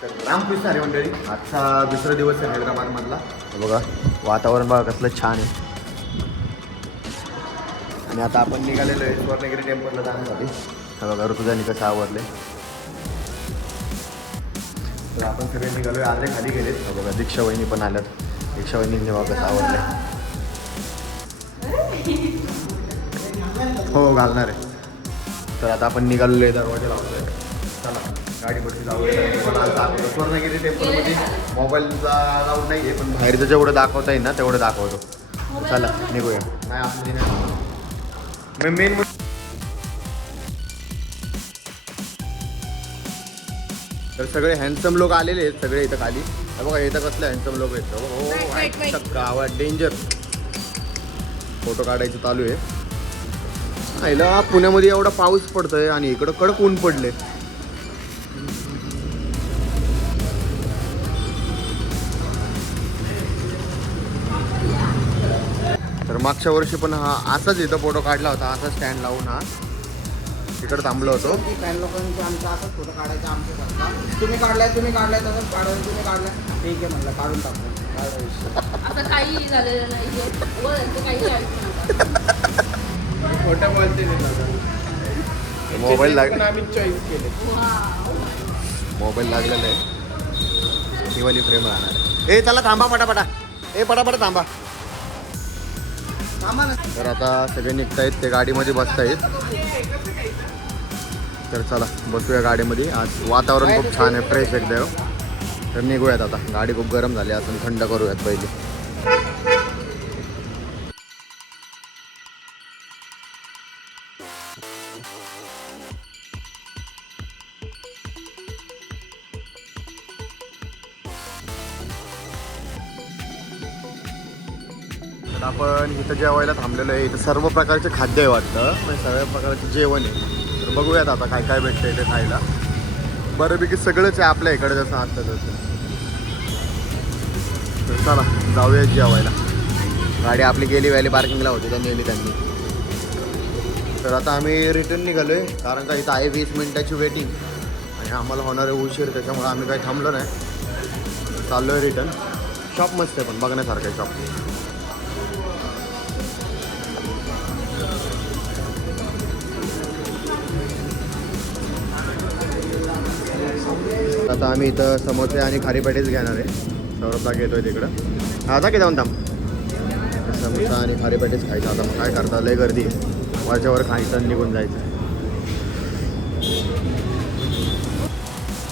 तर रामकृष्ण हरी मंडळी, आजचा दुसरा दिवस आहे हैदराबादमधला. बघा वातावरण बघा कसलं छान आहे. आणि आता आपण निघालेलो आहे स्वर्णगिरी टेम्पलला जाण्यासाठी. हा बघा ऋतुजानी कसं आवडले. तर आपण सगळे निघालो आहे, अर्धे खाली गेलेत. हा बघा दीक्षा वहिनी पण आल्यात. दीक्षा वहिनीने बघा कसं आवडले. हो घालणार आहे. तर आता आपण निघालेलो आहे, दरवाजा लावतोय. चला गाडीवरती जाऊया. स्वर्णगिरी टेम्पलमध्ये मोबाईलचा अलाउड नाही आहे, पण बाहेरचं जेवढं दाखवता येईल ना तेवढं दाखवतो. चला निघूया. नाही आपली नाही मेन तर सगळे हँडसम लोक आलेले आहेत सगळे इथं खाली. बघा इथं कसले हँडसम लोक आहेत. हो गावात डेंजर फोटो काढायचं चालू आहे. आईला पुण्यामध्ये एवढा पाऊस पडतोय आणि इकडं कडक ऊन पडले. तर मागच्या वर्षी पण हा असाच इथं फोटो काढला होता, असा स्टँड लावून हा तिकडे थांबलो होतो. फॅन लोकांचे आमचा असाच फोटो काढायचा आमच्या. तुम्ही काढलाय तसंच काढायचं. तुम्ही काढलाय ठीक आहे म्हणलं, काढून टाकतो. असं काही झालेलं नाही. खोटं बोलते मोबाईल लागला, आम्ही चॉईस केले. मोबाईल लागलेला आहे. ही वाली फ्रेम राहणार आहे. ए चला थांबा पटापटा. पटापटा थांबा. तर आता सगळे निघतायत, ते गाडीमध्ये बसतायत. तर चला बसूया गाडीमध्ये. आज वातावरण खूप छान आहे, फ्रेश एकदम. तर निघूयात आता. गाडी खूप गरम झाली, आपण थंड करूयात पहिले. तर आपण इथं जेवायला थांबलेलो आहे. इथं सर्व प्रकारचे खाद्य आहे वाटतं, म्हणजे सगळ्या प्रकारचे जेवण आहे. तर बघूयात आता काय काय भेटतं इथे खायला. बऱ्यापैकी सगळंच आहे आपल्या इकडे जसं आता तसं. तर चला जाऊया जेवायला. गाडी आपली गेली व्हॅली पार्किंगला होती, तर नेली त्यांनी. तर आता आम्ही रिटर्न निघालो आहे, कारण का इथं आहे 20 मिनिटाची वेटिंग आणि आम्हाला होणार आहे उशीर. त्याच्यामुळे आम्ही काही थांबलो नाही, चाललो आहे रिटर्न. शॉप मस्त आहे पण बघण्यासारखं आहे शॉप. आता आम्ही इथं समोसे आणि खारी पेटीस घेणार आहे. सौरभला घेतोय तिकडं. आता की जाऊन थांब. समोसा आणि खारी पेटीस खायचं. आता मग काय करता, लय गर्दी आहे. वरच्यावर खायचं आणि निघून जायचं.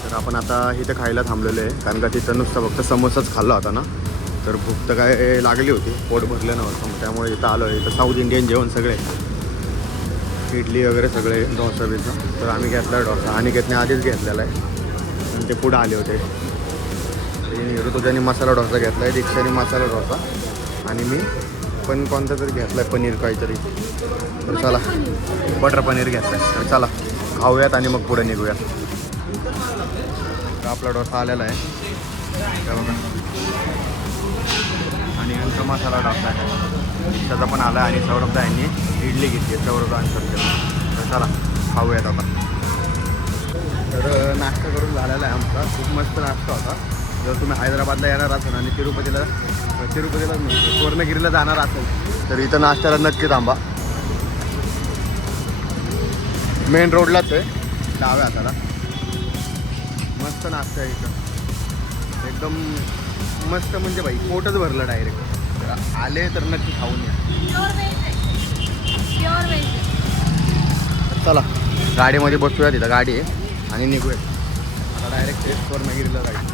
तर आपण आता इथं खायला थांबलेलो आहे, कारण का तिथं नुसतं फक्त समोसाच खाल्ला होता ना, तर भूक तर काय लागली होती, पोट भरलं नव्हतं. मग त्यामुळे इथं आलो आहे. इथं साऊथ इंडियन जेवण सगळे, इडली वगैरे सगळे, डोसा बिसा. तर आम्ही घेतला डोसा आणि घेतण्या आधीच घेतलेला आहे आणि ते पुढं आले होते. ऋतुजाने मसाला डोसा घेतला आहे, दीक्षाने मसाला डोसा आणि मी पण कोणता तरी घेतला आहे, पनीर काहीतरी. तर चला बटर पनीर घेतलं आहे. तर चला खाऊयात आणि मग पुढे निघूयात. तर आपला डोसा आलेला आहे बघा, आणि यांचा मसाला डोसा आहे. दीक्षाचा पण आला आणि सौरभदा यांनी इडली घेतली आहे, सौरभ आणि सत्य. तर चला खाऊयात आता. तर नाश्ता करून झालेला आहे आमचा. खूप मस्त नाश्ता होता. जर तुम्ही हैदराबादला येणार असाल आणि तिरुपतीला स्वर्णगिरीला जाणार असेल तर इथं नाश्त्याला नक्की थांबा. मेन रोडलाच आहे, डाव्या हाताला. मस्त नाश्ता आहे इथं, एकदम मस्त. म्हणजे बाई पोटच भरलं डायरेक्ट. तर आले तर नक्की खाऊन या. चला गाडीमध्ये बसूया, तिथं गाडी आहे आणि निघूया. आता डायरेक्ट स्वर्णगिरीला जायचं.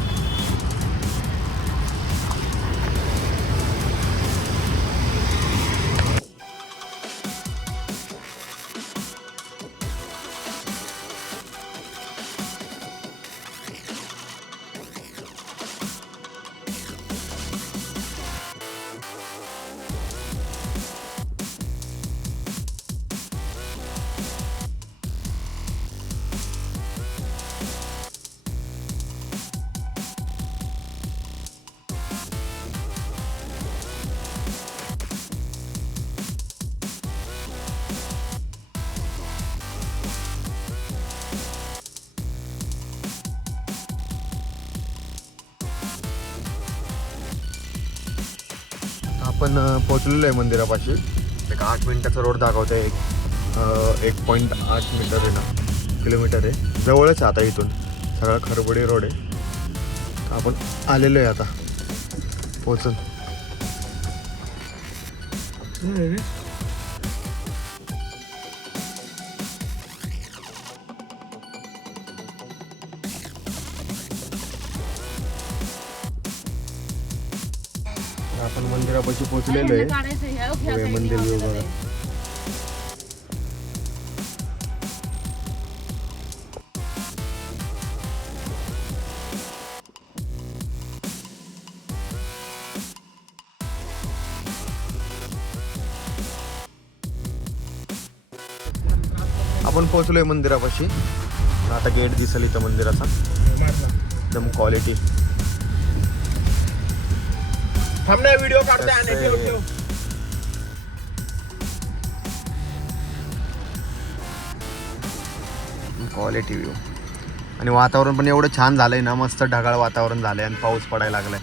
आपण पोचलेलो आहे मंदिरापाशी. एक 8 मिनिटाचा रोड दाखवतो आहे. 1.8 मीटर आहे ना, किलोमीटर आहे. जवळच आहे आता इथून. सगळा खरबडी रोड आहे. आपण आलेलो आहे आता पोचून. आपण मंदिरापाशी पोहोचलेलो आहे. काढायचं ह्या हे मंदिर view बघा. आपण पोहोचलोय मंदिरापाशी. आता गेट दिसेल इथं मंदिराचा. एकदम क्वालिटी. थांबना व्हिडिओ काढतोय आणि ठेव ठेव. Quality view. आणि वातावरण पण एवढं छान झालंय ना, मस्त ढगाळ वातावरण झालंय आणि पाऊस पडायला लागलाय.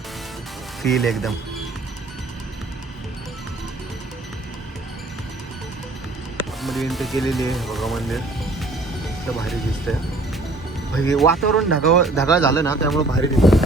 फील एकदम. मध्ये एंट्री केलेली आहे बघा मंदिर. इतकं भारी दिसतंय. वातावरण ढगाळ झालं ना, त्यामुळे भारी दिसतं.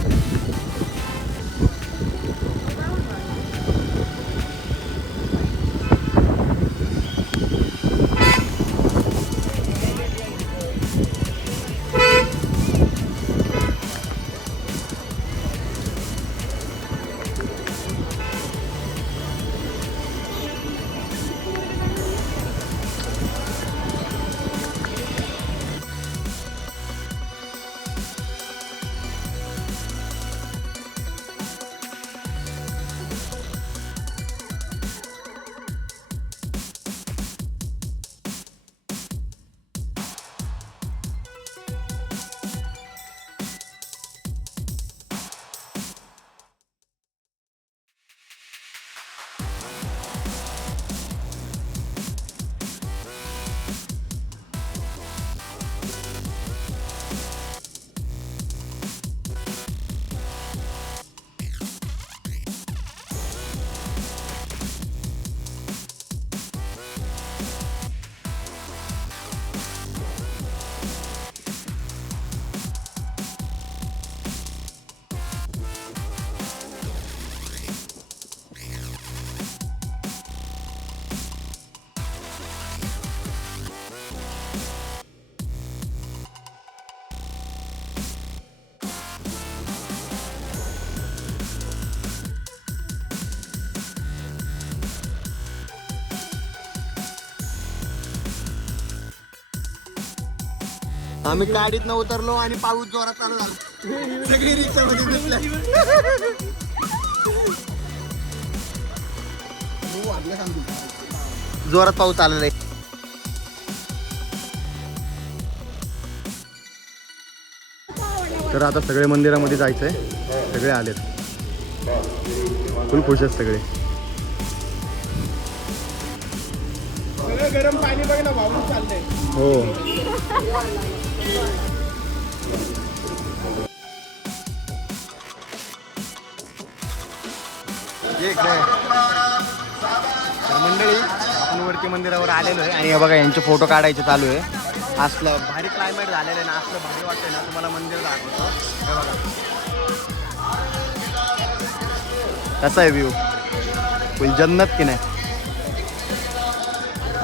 आम्ही गाडीत न उतरलो आणि पाऊस जोरात चालू झाला. सगळी रिक्षामध्ये बसल्या. जोरात पाऊस आलेला आहे. तर आता सगळे मंदिरामध्ये जायचंय. सगळे आलेत. फुल खुश आहेत सगळे. गरम पाणी बघ ना, वाहून चाललंय. हो. तर मंडळी, आपण वरती मंदिरावर आलेलो आहे आणि हे बघा यांचे फोटो काढायचे चालू आहे. असलं भारी क्लायमेट झालेलं आहे ना, असलं भारी वाटतंय ना. तुम्हाला मंदिर दाखवतो. हे बघा कसा आहे व्ह्यू. फुल जन्नत की नाही.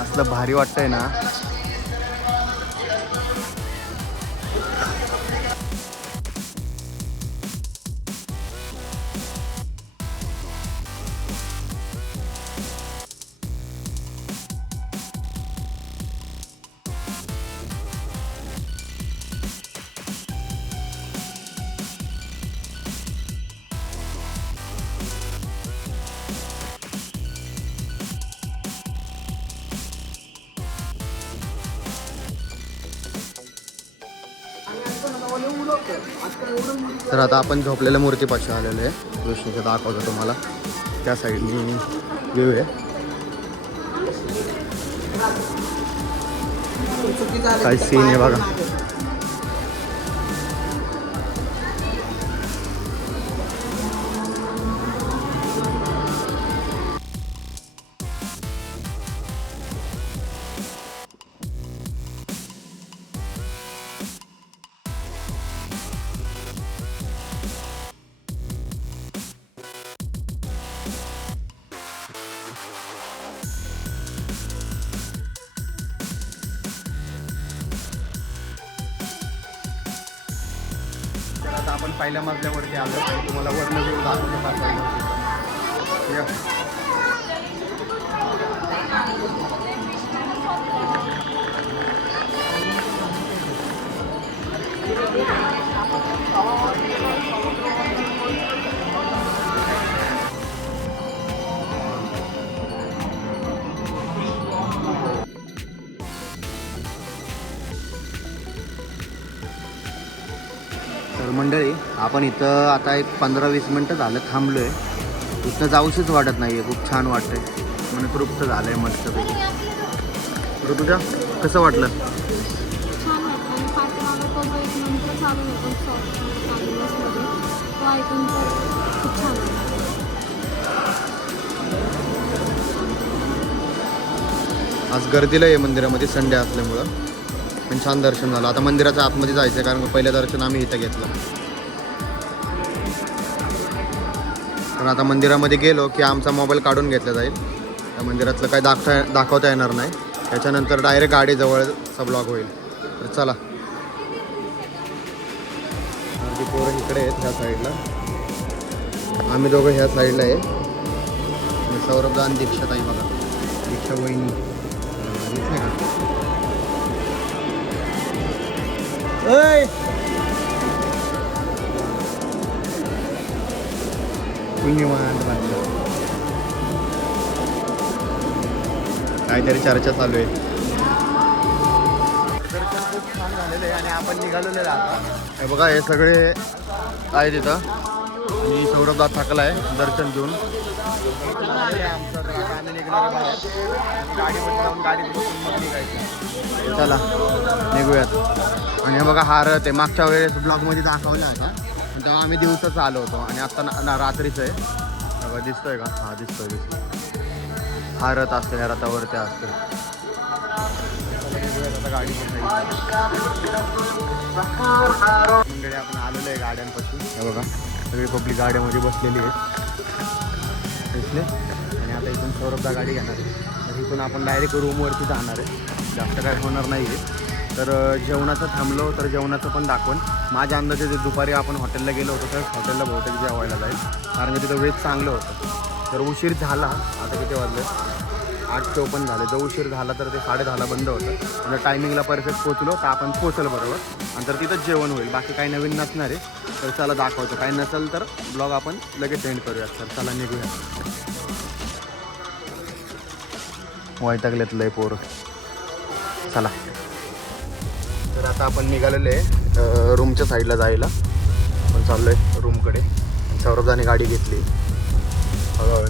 असलं भारी वाटतंय ना. तर आता आपण झोपलेल्या मूर्तीपाशी आलेलो आहे. विष्णूचं दाखवतो तुम्हाला. त्या साईडनी व्ह्यू आहे. काय सीन आहे बघा. पहिल्या मजल्यावरती आलो तर तुम्हाला वर्ण व्ह्यू दाखवतो पाठवायला. या. तर मंडळी आपण इथं आता एक 15-20 मिनटं झालं थांबलो आहे. इथं जाऊशीच वाटत नाही आहे. खूप छान वाटतंय. मन तृप्त झालं आहे मस्तपैकी. ऋतुजा कसं वाटलं? छान वाटतं आणि पाठीमागं तो जो एक मंत्र चालू होतो चालूमध्ये तो ऐकून तर खूप छान वाटतं. आज गर्दीला आहे मंदिरामध्ये संडे असल्यामुळं, पण छान दर्शन झालं. आता मंदिराच्या आतमध्ये जायचं आहे कारण पहिलं दर्शन आम्ही इथं घेतलं. तर आता मंदिरामध्ये गेलो की आमचा मोबाईल काढून घेतला जाईल. त्या मंदिरातलं काही दाखवता येणार नाही. त्याच्यानंतर डायरेक्ट गाडीजवळचा ब्लॉग होईल. तर चला. ती पोरं इकडे आहेत ह्या साईडला, आम्ही दोघं ह्या साईडला आहे. आणि सौरभदा आणि दीक्षाताई बघा, दीक्षा वहिनी दिसले का? काहीतरी चर्चा चालू आहे. दर्शन खूप छान झालेलं आहे आणि आपण निघालेले आता. हे बघा हे सगळे आहे तिथं. मी सौरभदा थकला आहे दर्शन घेऊन. आमचं तर आता आम्ही निघणार बाहेर. गाडीमध्ये जाऊन गाडी बसून मग निघायचं. चला निघूयात. आणि हे बघा हा रथ आहे. मागच्या वेळेस ब्लॉगमध्ये दाखवला होता तेव्हा आम्ही दिवसाच आलो होतो आणि आता रात्रीचं आहे. बघा दिसतोय का? हा दिसतोय. हा रथ असतो, ह्या रथावरती असतो. आता गाडी मंडळी आपण आलेलो आहे गाड्यांपासून. हे बघा सगळी पब्लिक गाड्यामध्ये बसलेली आहे दिसले. आणि आता इथून सौरभदा गाडी घेणार आहे. तर इथून आपण डायरेक्ट रूमवरती जाणार आहे. जास्त काय होणार नाही आहे. तर जेवणाचं थांबलो तर जेवणाचं पण दाखवून. माझ्या अंदाजे जे दुपारी आपण हॉटेलला गेलो होतो तर हॉटेलला बहुतेक जेवायला जाईल कारण की तिथं वेज चांगलं होतं. तर उशीर झाला. आता किती वाजले? 8:54 झाले. जो उशीर झाला तर ते 10:30ला बंद होतं. म्हणजे टायमिंगला परफेक्ट पोचलो तर आपण पोचलो बरोबर. आणि तर तिथंच जेवण होईल. बाकी काही नवीन नसणार आहे. तर चला दाखवतो. काही नसेल तर ब्लॉग आपण लगेच एंड करूयात. तर चला निघूया. वैतागलेत लय पोरं. चला. तर आता आपण निघालेलो आहे रूमच्या साईडला जायला. आपण चाललो आहे रूमकडे. सौरभदाने गाडी घेतली.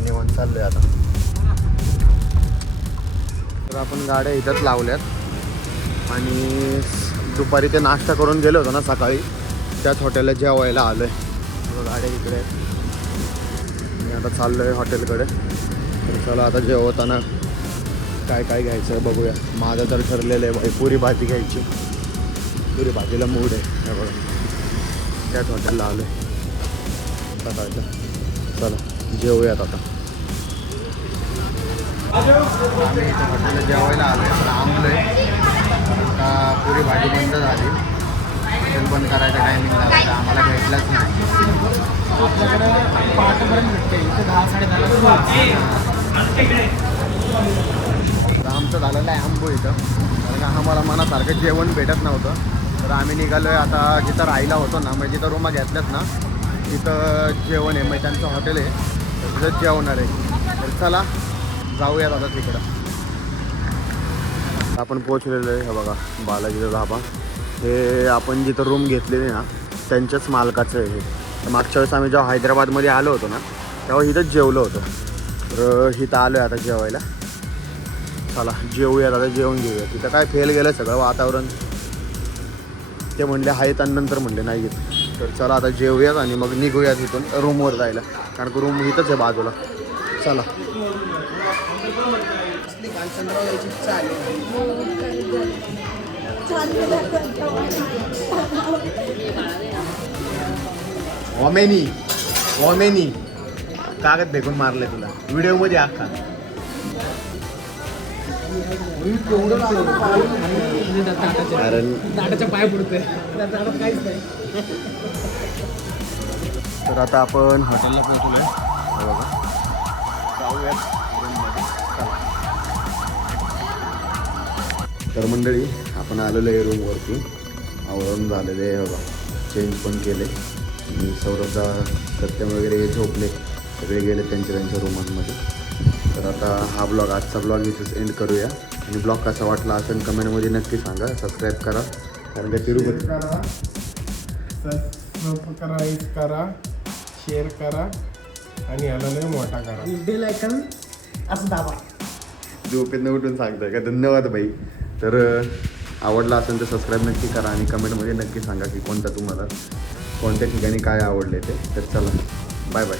निवांत चाललो आहे आता. तर आपण गाड्या इथंच लावल्यात आणि दुपारी ते नाश्ता करून गेलो होतो ना सकाळी त्याच हॉटेलला जेवायला आलो आहे. गाड्या इकडे आहेत. मी आता चाललो आहे हॉटेलकडे. तर चला आता जेवताना काय काय घ्यायचं बघूया. माझं तर ठरलेलं आहे बाई पुरी भाजी घ्यायची. पुरी भाजीला मूड आहे. हे बघा त्याच हॉटेलला आलो आहे सकाळचं. चला जेवूयात आता. आम्ही इथं हॉटेलला जेवायला आलो आहे. थांबलो आहे. आता पुरी भाजी बंद झाली. हॉटेल बंद करायचा टायमिंग झाला तर आम्हाला भेटलाच नाही. आपल्याकडं पहाटेपर्यंत भेटते. इथे 10-10:30 आमचं झालेलं आहे आंबो इथं. कारण का आम्हाला मनासारखं जेवण भेटत नव्हतं. तर आम्ही निघालो आहे आता जिथं राहायला होतो ना म्हणजे जिथं रूमा घेतल्यात ना तिथं जेवण आहे. मग त्यांचं हॉटेल आहे तर तिथंच जेवणार आहे. तर चला जाऊयात आता तिकडं. आपण पोचलेलो आहे. हे बघा बालाजीचा धाबा. हे आपण जिथं रूम घेतलेली ना त्यांच्याच मालकाचं आहे हे. मागच्या वेळेस आम्ही जेव्हा हैदराबादमध्ये आलो होतो ना तेव्हा इथंच जेवलो होतो. तर इथं आलो आहे आता जेवायला. चला जेवूयात आता. जेवण घेऊया. तिथं काय फेल गेलं सगळं वातावरण. ते म्हणले आहेत आणि नंतर म्हणले नाही येत. तर चला आता जेवूयात आणि मग निघूयात इथून रूमवर जायला कारण की रूम इथंच आहे बाजूला. चला. कालचंद्रावर यायची इच्छा आली. ओमेनी कागद फेकून मारले तुला व्हिडिओमध्ये अख्खा. दाटाच्या पाय पडतोय. काहीच नाही. तर आता आपण हॉटेलला पोहोचलोय हे बघा जाऊयात रूममध्ये चला. तर मंडळी आपण आलेलो आहे रूमवरती आवरून झालेले आहे बघा चेंज पण केले आणि सौरभदा सत्यम वगैरे झोपले सगळे गेले त्यांच्या रूममध्ये. तर आता हा ब्लॉग आजचा ब्लॉग इथेच एंड करूया आणि ब्लॉग कसा वाटला असेल कमेंटमध्ये नक्की सांगा. सबस्क्राईब करा कारण का तिरुपती करा सबस्क्राईब करा लाईक करा शेअर करा आणि याला लय मोठा करा बेल आयकॉन असं दाबा. झोपेतनं उठून सांगताय का धन्यवाद बाई. तर आवडला असेल तर सबस्क्राईब नक्की करा आणि कमेंटमध्ये नक्की सांगा की कोणता तुम्हाला कोणत्या ठिकाणी काय आवडले ते. तर चला बाय बाय.